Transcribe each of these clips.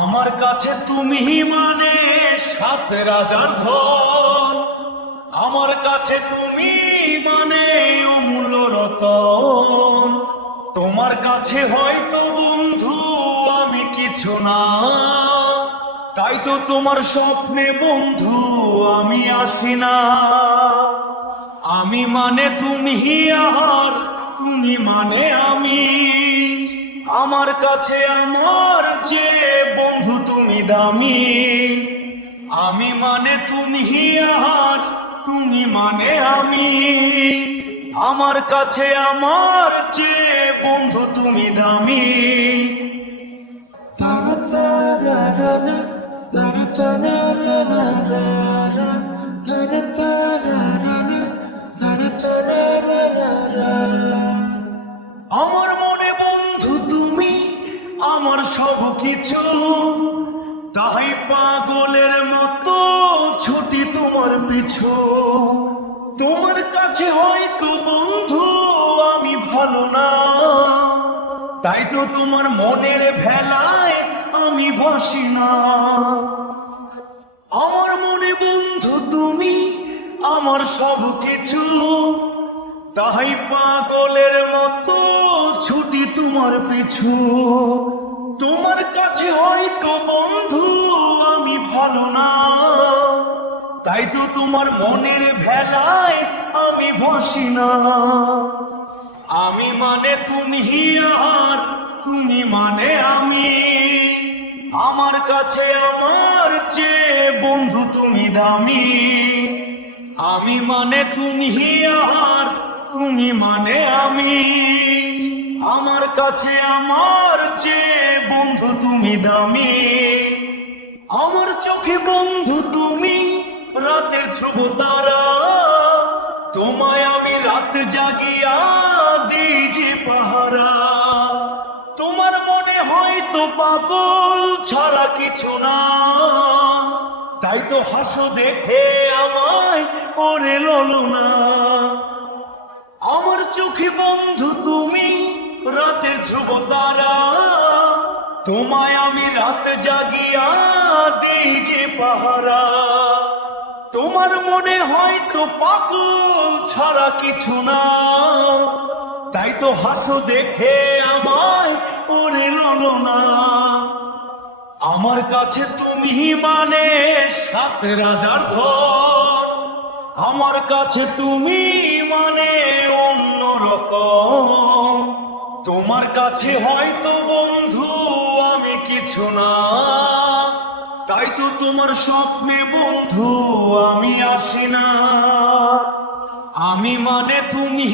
আমার কাছে তুমি মানে সাত রাজার ঘর, আমার কাছে তুমি মানে অমূল্য রতন। তোমার কাছে হয়তো বন্ধু আমি কিছু না, তাই তো তোমার স্বপ্নে বন্ধু আমি আসি না। আমি মানে তুমি আর তুমি মানে আমি, আমার কাছে আমার যে বন্ধু তুমি দামি। আমি মানে তুমি আর তুমি মানে আমি, আমার কাছে আমার যে বন্ধু তুমি দামি। আমার মনে বন্ধু তুমি আমার সব কিছু, তাই পাগলের মতো ছুটি তোমার পিছু। তোমার কাছে হয়তো বন্ধু আমি ভালো না, তাই তো তোমার মনের ভেলায় আমি ভাসি না। আমার মনে বন্ধু তুমি আমার সব কিছু, তাই পাগলের মতো ছুটি তোমার পিছু। তোমার কাছে হয়তো বন্ধু আমি ভালো না, তাই তো তোমার মনের ভেলায় আমি ভাসি না। আমি মানে তুমি আর তুমি মানে আমি, আমার কাছে আমার যে বন্ধু তুমি দামি। আমি মানে তুমি আর তুমি মানে আমি, আমার কাছে আমার যে বন্ধু তুমি দামি। আমার চোখে বন্ধু তুমি রাতের ধ্রুব তারা, তোমায় আমি রাত জাগিয়া দিই যে পাহারা। তোমার মনে হয়তো পাগল ছাড়া কিছু না, তাই তো হাসো দেখে আমায় ওরে ললনা। আমার চোখে বন্ধু তুমি রাতের ধ্রুব তারা, তোমায় আমি রাত জাগিয়া দিই যে পাহারা। তোমার মনে হয়তো পাগল ছাড়া কিছু না, তাই তো হাসো দেখে আমায় ওরে ললনা। আমার কাছে তুমি মানে সাত রাজার ঘর, আমার কাছে তুমি মানে অন্য রকম। তোমার কাছে হয়তো বন্ধু আমি কিছু না, তাই তো তোমার স্বপ্নে বন্ধু আমি আসি না। আমি মানে তুমি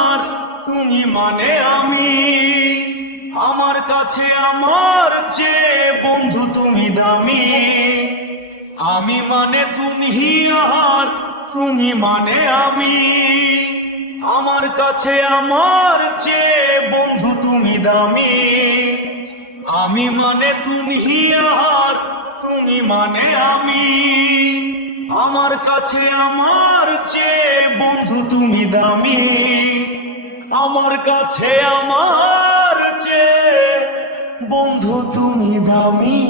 আর তুমি মানে আমি, আমার কাছে আমার যে বন্ধু তুমি দামি। আমি মানে তুমি আর তুমি মানে আমি, আমার কাছে আমার যে বন্ধু তুমি দামি। আমি মানে তুমি আর তুমি মানে আমি, আমার কাছে আমার যে বন্ধু তুমি দামি। আমার কাছে আমার যে বন্ধু তুমি দামি।